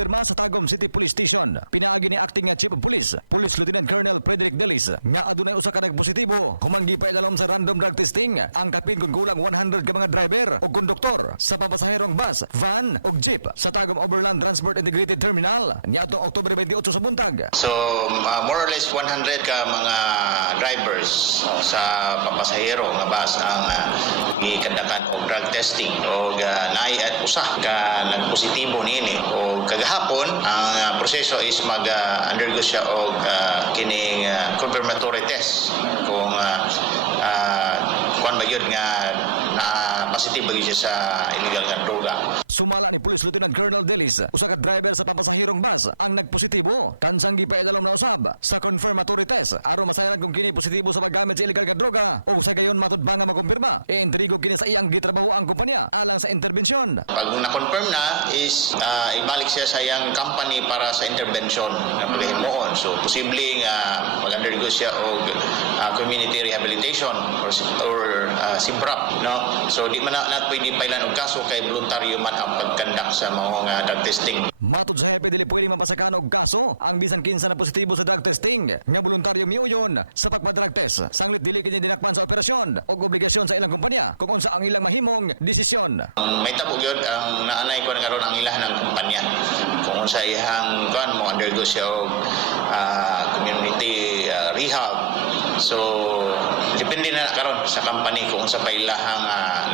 Nakumpirma sa Tagum City Police Station. Pinaagi ni Acting Chief of Police, Police Lieutenant Colonel Frederick Delis, nga adunay usa ka nagpositibo. Humanggi pa ilalom sa random drug testing. Ang kapin kung kulang 100 ka mga driver o konduktor sa papasaherong bus, van o jeep sa Tagum Overland Transport Integrated Terminal niadtong Oktubre 28 sa buntag. So, more or less 100 ka mga drivers sa papasahero nga bus ang gikandakan og drug testing o naay at usa ka nagpositibo niini o kagahapon ang proseso is mag-undergo siya og kining confirmatory test kung kuan ba yun nga na positive ba siya sa illegal nga droga. Sumala ni Police Lieutenant Colonel Delis, usa ka driver sa papasahirong bus ang nagpositibo. Kansang gipaidalom na usab sa confirmatory test aron masayan kung kini positibo sa paggamit sa illegal nga droga o sa gayon matud ba nga makumpirma. Intrigo kini sa iyang gitrabaho ang kumpanya alang sa interbensyon. Pag na-confirm na is ibalik siya sa iyang company para sa intervention nga paghimuon. So posibleng mag-undergo siya og community rehabilitation or SIMPRAP, no? So di man na pwede pailan og kaso kay voluntaryo man ang pagkandak sa mga drug testing. Matud sa hepe dili pwede mapasakan og kaso ang bisan kinsa na positibo sa drug testing nga voluntaryo miuyon sa pagpa-drug test. Sanglit dili kini dinakpan sa operasyon o obligasyon sa ilang kumpanya kung unsa ang ilang mahimong desisyon. May tabo gyud ang naanay ko karon ang ilah ng kumpanya. Kung unsa iyang kan mo undergo siya og community rehab. So depende na karon sa company kung unsa pa ilahang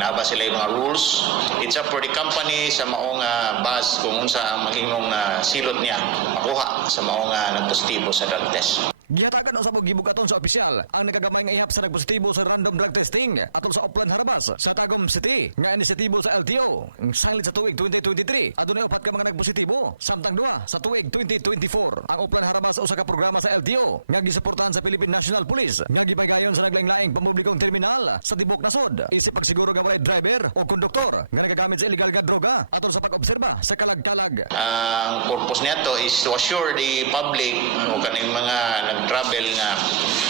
naba sila yung mga rules. It's up for the company sa maong bus kung unsa ang mahimong silot niya makuha sa maong nagpositibo sa drug test. Gihatakan sa gibugaton sa opisyal ang nagagamay nga ihap sa nagpositibo sa random drug testing atol sa Upland Harabas sa Tagum City nga inisitibo sa LTO ang sanglit sa tuig 2023 adunay upat ka mga nagpositibo samtang duha sa tuig 2024 ang Upland Harabas sa usa ka programa sa LTO nga gisuportahan sa Philippine National Police nga gipagayon sa naglaing-laing pampublikong terminal sa tibok nasod isip pagsiguro nga walay driver o konduktor nga nagagamit sa illegal nga droga atol sa pag-obserba sa kalag-kalag. Ang purpose nito is to assure the public o kaning mga travel nga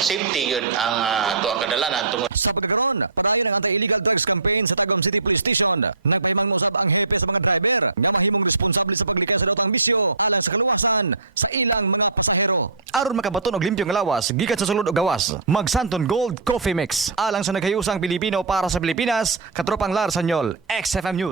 safety yun ang to ang kadalanan tungod sa pagkakaroon. Padayon ang anti-illegal drugs campaign sa Tagum City Police Station. Nagpahimang usab ang hepe sa mga driver nga mahimong responsable sa paglikay sa daotang bisyo alang sa kaluwasan sa ilang mga pasahero. Aron makabaton og limpyong lawas gikan sa sulod og gawas, mag Santon Gold Coffee Mix alang sa nagayusang Pilipino para sa Pilipinas, katropang Lar Sanyol, XFM News.